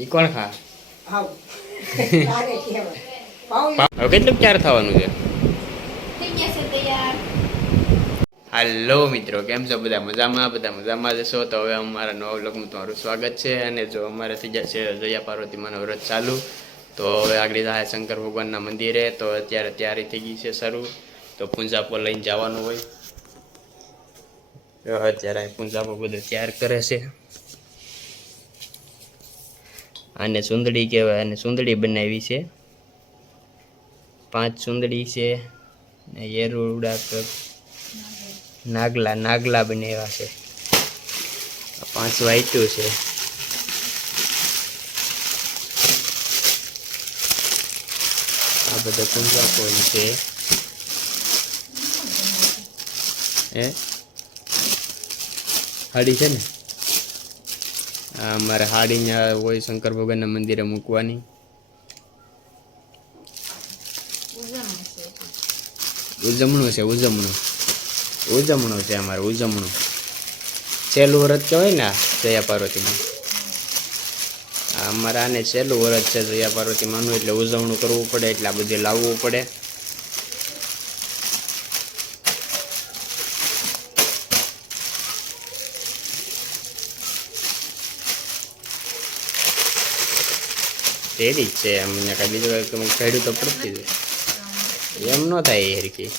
ઈ કોણ ખા હાવ તારે કહેવાય હવે કેટલું ચાર થવાનું છે થઈ ગયા છે તૈયાર. હાલો મિત્રો, કેમ છો? બધા મજામાં જશો તો હવે અમારા નવા વ્લોગમાં તમારું સ્વાગત છે. અને જો અમારે થઈ જશે જયા પાર્વતી માનો વ્રત ચાલુ, તો હવે આગળ જાય શંકર ભગવાનના મંદિરે. તો અત્યારે તૈયારી થઈ ગઈ છે શરૂ, તો પૂંજાપો લઈને જવાનું હોય. તો અત્યારે પૂંજાપો બધું તૈયાર કરે છે. આને સુંદડી કહેવાય, અને સુંદડી બનાવી છે. 5 સુંદડી છે ને એરુડા નાગલા બનાવ્યા છે. 5 વાઈટું છે. આ બધા પૂંજાપો છે. હાડી છે ને, આ અમારે હાડી ત્યાં હોય શંકર ભગવાનના મંદિરે મૂકવાની. ઉજમણું છે અમારે, ઉજમણું છેલ્લું વ્રત કહેવાય ને જયા પાર્વતીમાં. અમારે આને છેલ્લું વ્રત છે જયા પાર્વતી માનું, એટલે ઉજવણું કરવું પડે, એટલે આ બધું લાવવું પડે. તેરી જ છે અમને કઈ બીજું કાઢ્યું તો પડતી જ એમ ન થાય હરકી.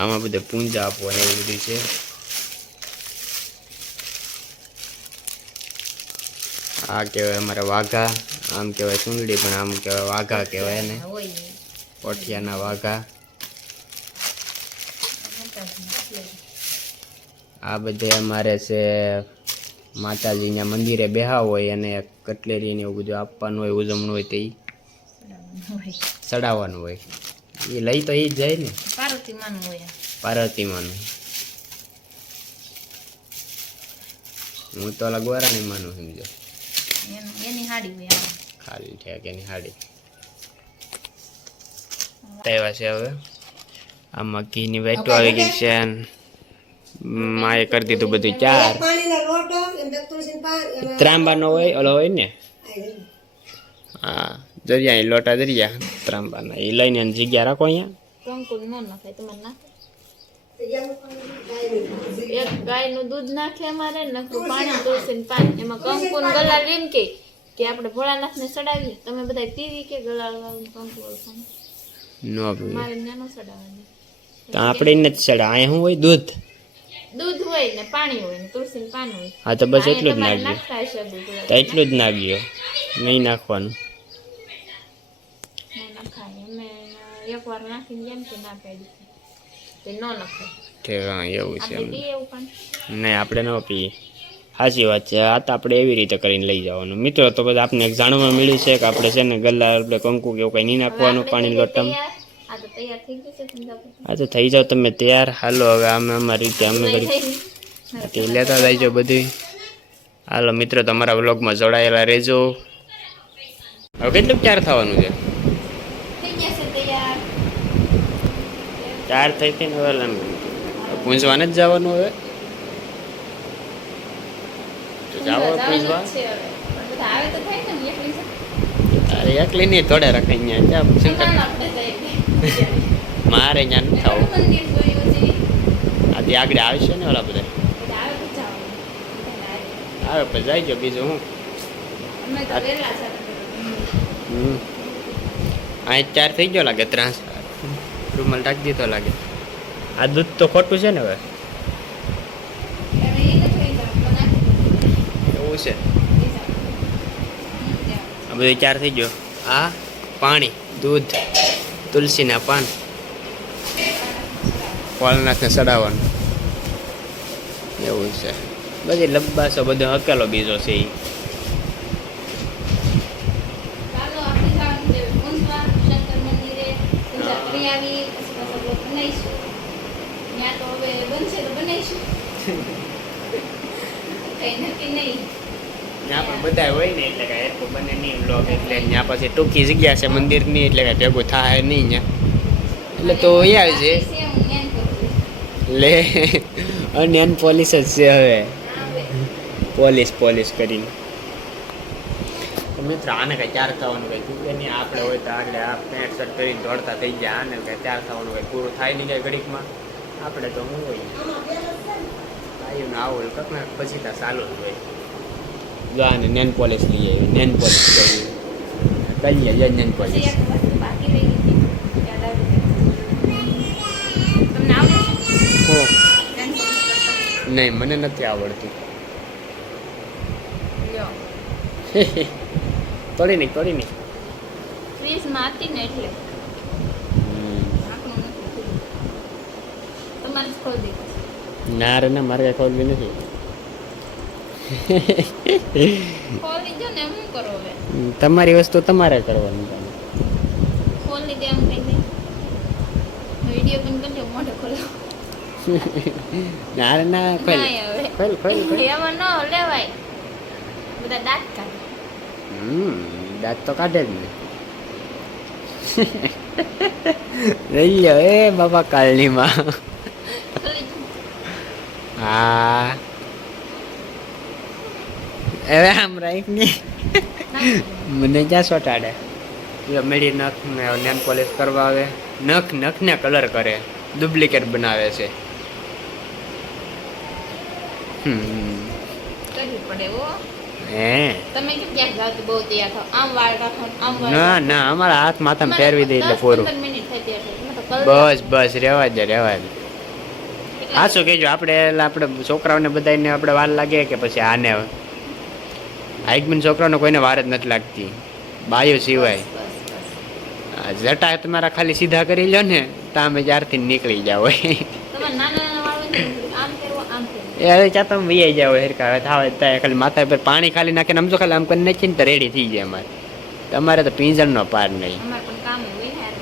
આમાં બધે પૂંજા આપવાની એવું બધું છે. આ કહેવાય અમારે વાઘા, આમ કહેવાય સુંદડી, પણ આમ કહેવાય વાઘા કહેવાય ને, પોઠિયાના વાઘા. આ બધે અમારે છે માતાજીના મંદિરે બેહા હોય અને કટલેરી ને એવું બધું આપવાનું હોય, ઉજવણું હોય તે ચડાવવાનું હોય. એ લઈ તો એ જ જાય ને, પાર્વતીમાનું. હું તો લગવારા નહીં માનું, સમજો ખાલી ઠેક એની હાડી તહેવાર છે. હવે આમાં ઘીની વેટો આવી ગઈ છે. માએ કરી દીધું બધું ચાર. ત્રાંબાનો હોય ઓલો હોય ને, હા દરિયા લોટા દરિયા ત્રાંબાના, એ લઈને જગ્યા રાખો અહીંયા. એક ગાયનું દૂધ નાખે અમારે, નકરું પાણી, તુલસી પાન, એમાં કંકુ ગલાલ એમ કે આપણે ભોળાનાથને ચડાવીએ. તમે બધા પીવી કે ગલાલ કંકુ નો મારે નાનો ચડાવવાની. તો આપણે નથી ચડા. અહીંયા શું હોય? દૂધ હોય ને પાણી હોય ને તુલસી પાન હોય. હા તો બસ એટલું જ નાખજો. તો એટલું જ નાખજો, નહીં નાખવાનું. એકવાર નાખીને જેમ કે ના પાડી તે ન નખાય. ઠીક, હા એવું છે. એવું પણ નહીં, આપણે ન પીએ. સાચી વાત છે. આ તો આપણે એવી રીતે કરીને લઈ જવાનું. મિત્રો, તો બધા આપણે એક જાણવા મળ્યું છે કે આપણે છે ને ગલ્લા આપણે કંકુ કે એવું કંઈ નહીં નાખવાનું પાણી લોટામાં. હા તો થઈ જાવ તમે તૈયાર. હાલો હવે અમે અમારી રીતે અમે ઘડી લેતા જઈજો બધું. હાલો મિત્રો, તમારા વ્લોગમાં જોડાયેલા રહેજો. હવે કેટલું ચાર થવાનું છે? 4 થઈ હતી ને. હવે પૂંજવાને જ જવાનું. હવે તો જાઓ પૂંજવા. અરે એકલી નહીં, થોડે રખાઈ અહીંયા. મારે ત્યાં નથી થવું. આથી આગળ આવશે ને ઓલા બધા આવે પછી જાય. બીજું હું અહીં 4 થઈ ગયો લાગે. 3 રૂમાલ રાખી દીધો લાગે. આ દૂધ તો ખોટું છે ને હવે. એવું છે. આ બધું 4 થઈ ગયો. આ પાણી, દૂધ, તુલસીના પાન, વાલનાથને ચડાવવાનું એવું છે. બધી લબ્બાસો બધો હકેલો બીજો છે. ત્યાં પણ બધા હોય ને, એટલે કાંઈ એટલું બને નહીં બ્લોગ. એટલે ત્યાં પછી ટૂંકી જગ્યા છે મંદિરની, એટલે કાંઈ ભેગું થાય નહીં ત્યાં. એટલે તો એ આવે છે લે અન પોલીસ જ છે હવે પોલીસ કરીને તો મિત્રો આને કઈ ચાર થવાનું કઈ ચૂકે નહીં આપણે હોય તો એટલે આ પેન્ટ શર્ટ કરીને દોડતા થઈ જાય આને કઈ ચાર થવાનું કઈ પૂરું થાય નહીં કઈ ઘડીકમાં આપણે તો હું હોય આવ્યું ને આવું કકના પછી ત્યાં ચાલુ જ હોય જો આને નેન પોલીસ લઈ આવી નેન પોલીસ કરીએ જજ નેન પોલીસ એક વસ્તુ બાકી રહી ગઈ હતી. યાદ આવી ગઈ. તમને આવડે છે? હો Nail polish કરતા? નહીં મને નથી આવડતું લ્યો. તોડી નહીં ફ્રીજમાં હતી ને એટલે ઢાંકણું નથી ખુલ્લું. તમારે જ ખોલી દીધું. ના રે ના મારે કઈ ખોલવી નથી ખોલી દો ને, શું કરો હવે? તમારી વસ્તુ તમારે કરવાની ખોલી દે એમ કઈ નહીં. વિડીયો પણ કરજો, મોઢે ખોલો. ના રે ના ખોલ નહીં હવે. ખોલ એમાં ન લેવાય. બધા દાંત કાઢે. દાંત તો કાઢે જ ને લઈ લો એ બાબા કાલનીમાં ખોલી દો. હા હવે આમ રાખ ને મને ક્યાં સોટાડે મેળી નખ ને નેન પોલિશ કરવા આવે નખને કલર કરે ડુપ્લિકેટ બનાવે છે કરવી પડે હો. હે તમે કેમ ક્યાંક જાવ તો બહુ તૈયાર થાવ, આમ વાળ રાખો ને આમ વાળ ના રાખો. ના અમારા હાથ માથામાં તમારે ફેરવી દે એટલે 10-15 પૂરું મિનિટ થઈ તૈયાર થાય. એમાં તો કલર બસ રેવા દે એટલે હા શું કહેજો આપણે છોકરાઓને બધાને આપણે વાર લાગે કે પછી આને આઈકમીન છોકરાઓને કોઈને વાર જ નથી લાગતી બાયો સિવાય બસ, બસ. આ જટા તમારા ખાલી સીધા કરી લો ને તો અમે જ્યારથી નીકળી જાવ તમારે નાના વાળ હોય ને, આમ ફેરવો, આમ ફેરવો. એ હવે ચાતો વૈયા જાવ હેરકા હવે થાવે ત્યાં ખાલી માથા પર પાણી ખાલી નાખીને આમ તો ખાલી આમ કરી નાખીને તો રેડી થઈ જાય અમારે તમારે તો પિંજરનો પાર નહીં અમારે પણ કામ હોય ને યાર.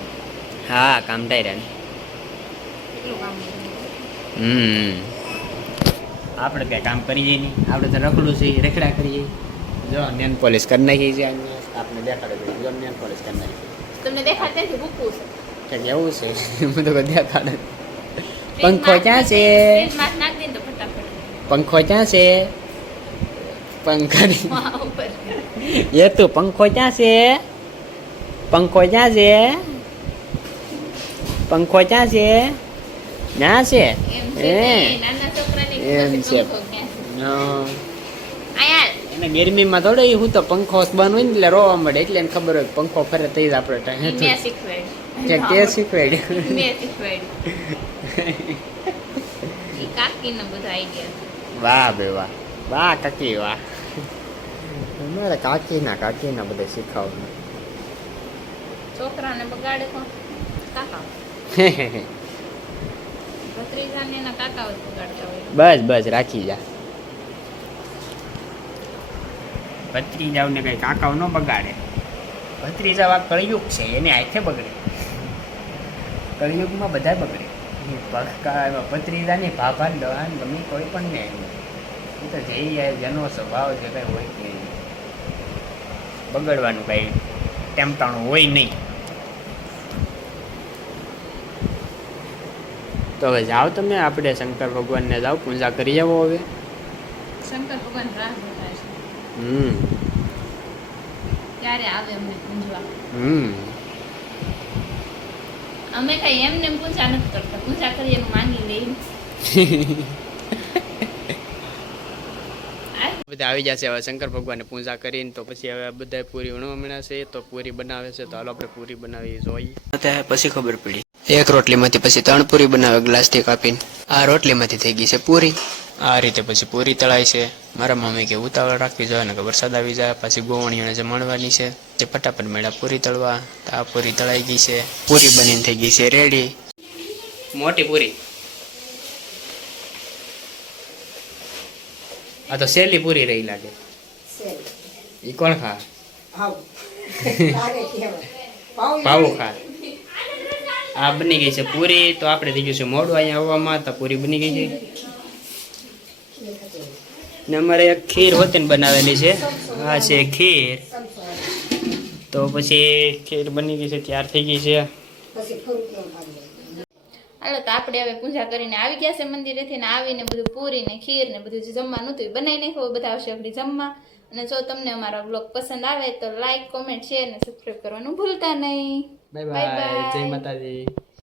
હા કામ થાય રે કેટલું કામ હોય. આપણે કઈ કામ કરીએ નહીં આપણે તો રખડું છે રેખડા કરીએ જો નેન પોલિશ કરી નાખી છે આપણે દેખાડે જો નેન પોલિશ કરી નાખી તમને દેખાય ત્યાંથી ભૂકવું છે. કે એવું છે હું તો કોઈ દેખાડે પંખો ક્યાં છે ફ્રીજમાં નાખી દે ને તો ફટાફટ. પંખો ક્યાં છે પંખાની વાહ, ઉપર. એ તું પંખો ક્યાં છે પંખો ક્યાં છે પંખો ક્યાં છે ના છે એમ છે ને, નાના છોકરાની એમ પાસે છે. પંખો ક્યાં છે? નો. આયા. એને ગરમીમાં થોડો હું તો પંખો બંધ હોય ને એટલે રોવા મળે એટલે એને ખબર હોય કે પંખો ફરે થઈ જ આપણે મેં ટાઈમ શીખવાડ્યું. તે શીખવાડ્યું મેં શીખવાડ્યું. ઈ કાકીને બધા આઈડિયા. વાહ બે વાહ વાહ કાકી વાહ અમારે કાકીના બધા શીખવાનું છોકરાને બગાડે કોણ? કાકા. ભત્રીજાને એના કાકાઓ જ બગાડતા હોય. બસ રાખી જા ભત્રીજાઓને કઈ કાકાઓ ન બગાડે ભત્રીજા આ કળિયુગ છે એને હાથે બગડે કળિયુગમાં બધા બગડે ભત્રીજાની ભાભા દવાન ગમે કોઈ પણ ને એ તો જે જેનો સ્વભાવ જે કઈ હોય કે બગડવાનું કઈ ટેમ્પટાણું હોય નહીં તો હવે જાઓ તમે આપણે શંકર ભગવાનને જાઓ પૂજા કરી આવો હવે શંકર ભગવાન રાહ જોતા છે. ક્યારે આવે અમને પૂંજવા? અમે કઈ એમને પૂજા નથી કરતા. પૂજા કરીએ એનું માંગી લઈએ. બધા આવી જશે હવે શંકર ભગવાનને પૂજા કરીને તો પછી હવે બધા પૂરી વણવા છે તો પૂરી બનાવે છે તો હાલો આપણે પૂરી બનાવી જોઈએ પછી ખબર પડી એક રોટલીમાંથી પછી 3 પૂરી બનાવે ગ્લાસથી કાપીને આ રોટલીમાંથી થઈ ગઈ છે પૂરી આ રીતે પછી પૂરી તળાય છે મારા મમ્મી કે ઉતાવળ રાખવી જોઈએ ને કે વરસાદ આવી જાય પછી ગોવણીઓને જમણવાની છે તે ફટાફટ મેળા પૂરી તળવા તો આ પૂરી તળાઈ ગઈ છે પૂરી બનીને થઈ ગઈ છે રેડી મોટી પૂરી આ તો સહેલી પૂરી રહી લાગે ઈ કોણ ખા પાવું ખા આ બની ગઈ છે પૂરી તો આપણે થઈ ગયું છે મોડું અહીંયા આવવામાં તો પૂરી બની ગઈ છે ને અમારે એક ખીર હોતી બનાવેલી છે આ છે ખીર તો પછી ખીર બની ગઈ છે તૈયાર થઈ ગઈ છે હાલો તો આપણે હવે પૂજા કરીને આવી ગયા છે મંદિરેથી ને આવીને બધું પૂરી ને ખીર ને બધું જે જમવાનું હતું એ બનાવી નાખ્યું. બધા આવશે આપણી જમવા. અને જો તમને અમારો બ્લોગ પસંદ આવે તો લાઈક કોમેન્ટ શેર ને સબસ્ક્રાઈબ કરવાનું ભૂલતા નહીં. બાય બાય, જય માતાજી.